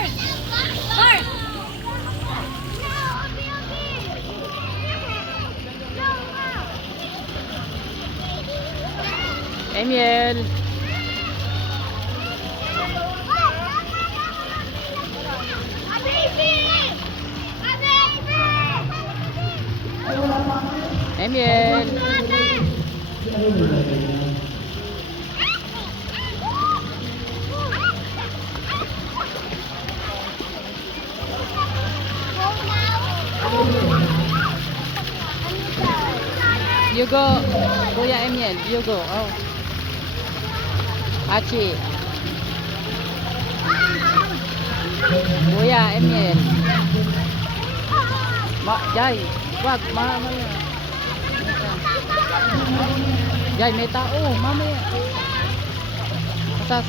Mark! Mark! Emil! Emil! Emil! You go. Kuya Emil, you go. Oh. Achi. Kuya Emil. Ma, Jai. Wag, mamaya. Jai, may tao. Mamaya. Asas.